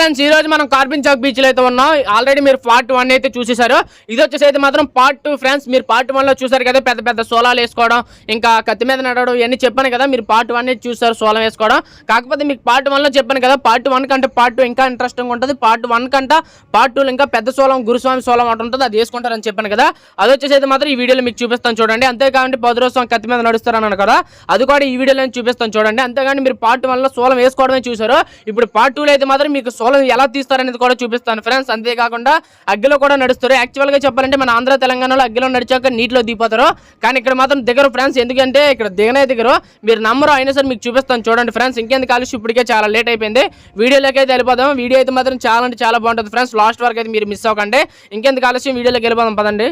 Friends, ఈ రోజు మనం కార్బన్ చౌక్ బీచ్ లో అయితే ఉన్నాం. ఆల్రెడీ మీరు పార్ట్ 1 అయితే చూసేశారు. ఇది వచ్చేసి అయితే మాత్రం పార్ట్ 2 ఫ్రెండ్స్. మీరు పార్ట్ 1 లో చూసారు కదా, పెద్ద పెద్ద సోలాలు వేసుకోవడం, ఇంకా కత్తి మీద నడవడం ఇవన్నీ చెప్పాను కదా. మీరు పార్ట్ 1 అయితే చూసారు సోలం వేసుకోవడం. కాకపోతే మీకు పార్ట్ 1 లో చెప్పాను కదా, పార్ట్ 1 కంటే పార్ట్ 2 ఇంకా ఇంట్రెస్టింగ్ ఉంటుంది. పార్ట్ 1 కంటే పార్ట్ 2 ఇంకా పెద్ద సోలం, గురుస్వామి సోలం ఒకటి ఉంటుంది, అది వేసుకుంటారని చెప్పాను కదా. అది వచ్చేసి అయితే మాత్రం ఈ వీడియోలో మీకు చూపిస్తాను చూడండి. అంతేకాకుండా 10 రోజు కత్తి మీద నడుస్తారన్నాను కదా, అది కూడా ఈ వీడియోలో చూపిస్తాను చూడండి. అంతేగాని మీరు పార్ట్ 1 లో సోలం వేసుకోవడమే చూసారు. ఇప్పుడు పార్ట్ 2 లో అయితే మాత్రం మీకు సోలం ఎలా తీస్తారనేది కూడా చూపిస్తాను ఫ్రెండ్స్. అంతేకాకుండా అగ్గిలో కూడా నడుస్తారు. యాక్చువల్గా చెప్పాలంటే మన ఆంధ్ర తెలంగాణలో అగ్గిలో నడిచాక నీటిలో దిగిపోతారు, కానీ ఇక్కడ మాత్రం దిగరు ఫ్రెండ్స్. ఎందుకంటే ఇక్కడ దిగనే దిగరు. మీరు నమ్మరు, అయినా సరే మీకు చూపిస్తాను చూడండి ఫ్రెండ్స్. ఇంకెందుకు కాలుష్యం, ఇప్పటికే చాలా లేట్ అయిపోయింది. వీడియోలోకి అయితే వెళ్ళిపోదాం. వీడియో అయితే మాత్రం చాలా అంటే చాలా బాగుంటుంది ఫ్రెండ్స్. లాస్ట్ వరకు అయితే మీరు మిస్ అవ్వకండి. ఇంకెందుకు కాలుష్యం, వీడియోలోకి వెళ్ళిపోదాం పదండి.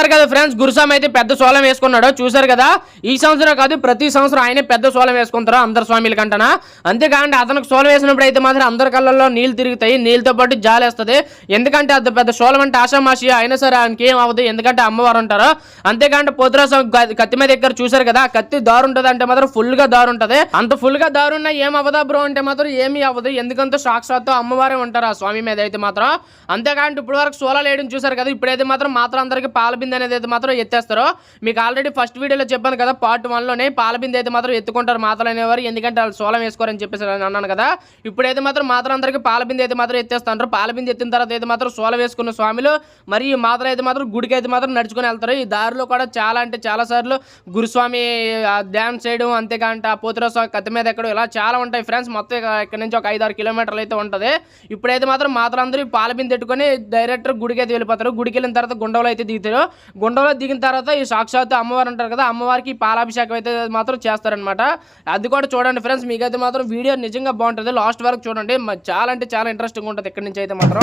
చూసారు కదా ఫ్రెండ్స్, గురుస్వామి అయితే పెద్ద సోలం వేసుకున్నాడు. చూసారు కదా, ఈ సంవత్సరం కాదు ప్రతి సంవత్సరం ఆయనే పెద్ద సోలం వేసుకుంటారు అందరు స్వామిల కంటనా. అంతేకాండి అతనికి సోలం వేసినప్పుడు అయితే మాత్రం అందరి కళ్ళల్లో నీళ్ళు తిరుగుతాయి, నీళ్ళతో పాటు జాలేస్తుంది. ఎందుకంటే అంత పెద్ద సోలం అంటే ఆషామాషి అయినా సరే ఆయనకి ఏం అవ్వదు, ఎందుకంటే అమ్మవారు ఉంటారు. అంతేకాండి పోతురాజు కత్తి మీద దగ్గర చూసారు కదా, కత్తి దారు ఉంటుంది అంటే మాత్రం ఫుల్ గా దారు ఉంటుంది. అంత ఫుల్ గా దారున్నా ఏం అవ్వదా బ్రో అంటే మాత్రం ఏమీ అవ్వదు, ఎందుకంటే సాక్షాత్తు అమ్మవారే ఉంటారు ఆ స్వామి మీద అయితే మాత్రం. అంతేకాండి ఇప్పుడు వరకు సోలాలు వేయడం చూసారు కదా, ఇప్పుడైతే మాత్రం అందరికి పాలబిందె అనేది అయితే మాత్రం ఎత్తేస్తారు. మీకు ఆల్రెడీ ఫస్ట్ వీడియోలో చెప్పాను కదా, పార్ట్ 1లోనే పాలబిందె అయితే మాత్రం ఎత్తుకుంటారు మాతలు అనేవారు, ఎందుకంటే వాళ్ళు సోలం వేసుకోరని చెప్పేసి అన్నాను కదా. ఇప్పుడైతే మాత్రం అందరికి పాలబిందె అయితే మాత్రం ఎత్తేస్తారు. పాలబిందె ఎత్తిన తర్వాత అయితే మాత్రం సోలం వేసుకున్న స్వామిలు మరియు మాతలు అయితే మాత్రం గుడికి అయితే మాత్రం నడుచుకుని వెళ్తారు. ఈ దారిలో కూడా చాలా అంటే చాలా సార్లు గురుస్వామి డ్యాన్స్ చేయడం, అంతేకాంటే ఆ పోతురాజు స్వామి కత్తి మీద ఎక్కడం, ఇలా చాలా ఉంటాయి ఫ్రెండ్స్. మొత్తం ఇక్కడ నుంచి ఒక 5-6 కిలోమీటర్లు అయితే ఉంటుంది. ఇప్పుడైతే మాత్రం మాతలందరూ పాలబిందె పెట్టుకొని డైరెక్ట్ గుడికి అయితే వెళ్ళిపోతారు. గుడికి వెళ్ళిన తర్వాత గుండంలో అయితే దిగుతారు. గుండంలో దిగిన తర్వాత ఈ సాక్షాత్తు అమ్మవారు అంటారు కదా, అమ్మవారికి పాలాభిషేకం అయితే మాత్రం చేస్తారనమాట. అది కూడా చూడండి ఫ్రెండ్స్, మీకైతే మాత్రం వీడియో నిజంగా బాగుంటుంది, లాస్ట్ వరకు చూడండి. చాలా అంటే చాలా ఇంట్రెస్టింగ్ ఉంటుంది ఇక్కడి నుంచి అయితే మాత్రం.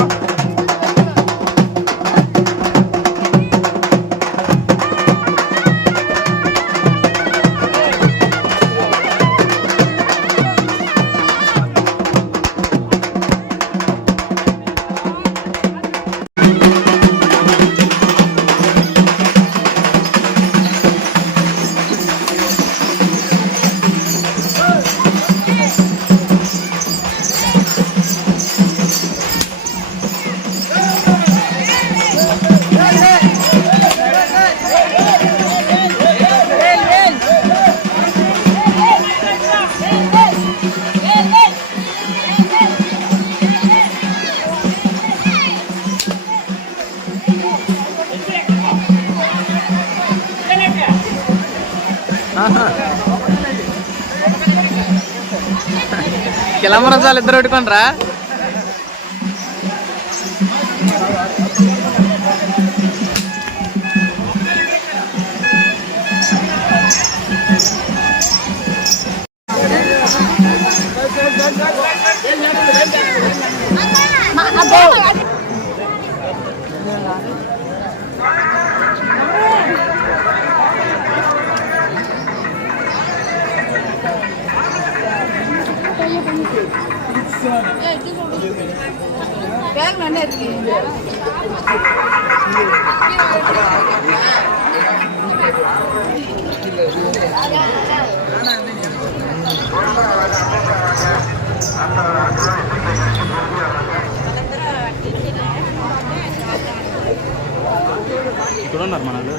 కిలమరం చాలు ఇద్దరు పెట్టుకోండిరా. ఇక్కడ ఉన్నారు మనలు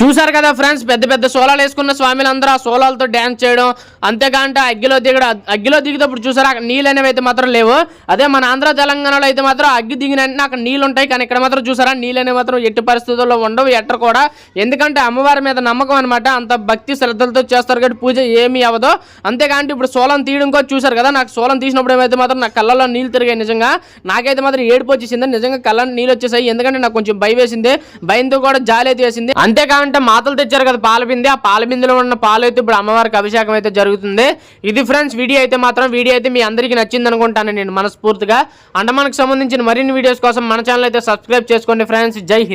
చూసారు కదా ఫ్రెండ్స్, పెద్ద పెద్ద సోలాలు వేసుకున్న స్వామిలందరూ ఆ సోలాలతో డ్యాన్స్ చేయడం, అంతేకాంటే అగ్గిలో దిగేటప్పుడు చూసారా అక్కడ నీళ్ళు అనేవి అయితే మాత్రం లేవు. అదే మన ఆంధ్ర తెలంగాణలో అయితే మాత్రం అగ్గి దిగిన వెంటనే అక్కడ నీళ్ళు ఉంటాయి, కానీ ఇక్కడ మాత్రం చూసారా నీళ్ళు అనేవి మాత్రం ఎట్టి పరిస్థితుల్లో ఉండవు, ఎట్టర్ కూడా. ఎందుకంటే అమ్మవారి మీద నమ్మకం అనమాట, అంత భక్తి శ్రద్ధలతో చేస్తారు కాబట్టి పూజ ఏమీ అవ్వదు. అంతేకాంటే ఇప్పుడు సోలం తీయడం కూడా చూసారు కదా, నాకు సోలం తీసినప్పుడు ఏమైతే మాత్రం నా కళ్ళల్లో నీళ్ళు తిరిగాయి. నిజంగా నాకైతే మాత్రం ఏడుపు వచ్చేసింది, నిజంగా కళ్ళ నీళ్ళు వచ్చేసాయి. ఎందుకంటే నాకు కొంచెం భయం వేసింది, భయంతో కూడా జాలి అయితే వేసింది. అంతేకాంటే మాతలు తెచ్చారు కదా పాలబింది, ఆ పాలబిందులో ఉన్న పాలు అయితే ఇప్పుడు అమ్మవారికి అభిషేకం అయితే జరుగుతుంది. ఇది ఫ్రెండ్స్ వీడియో అయితే మీ అందరికీ నచ్చింది అనుకుంటాను నేను మనస్ఫూర్తిగా. అంటే మనకు సంబంధించిన మరిన్ని వీడియోస్ కోసం మన ఛానల్ అయితే సబ్స్క్రైబ్ చేసుకోండి ఫ్రెండ్స్. జై హింద్.